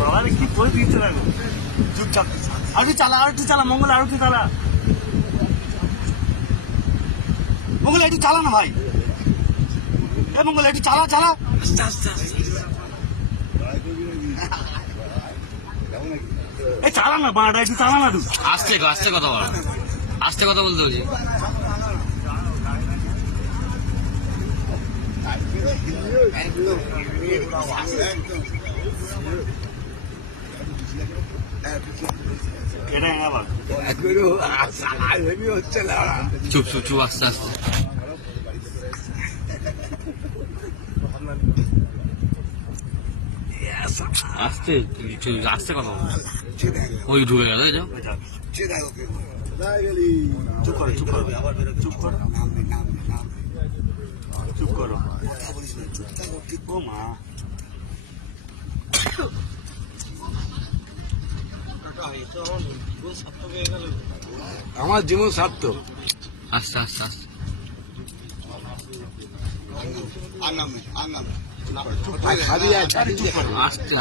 বাবা কি করে দিচ্ছে দেখো চুপচাপ আর একটু চালা মঙ্গল আর একটু চালা মঙ্গল একটু চালা না ভাই এ মঙ্গল একটু চালা এই চালা না বাড়া একটু চালা না তুই আস্তে কথা বল আস্তে কথা বলতে বলছি চুপ আস্তে আস্তে কথা বল ওই ঢুকে গেল চুপ করো ও মা আমার জীবন সার্থক আস্তে খাবি আস্তে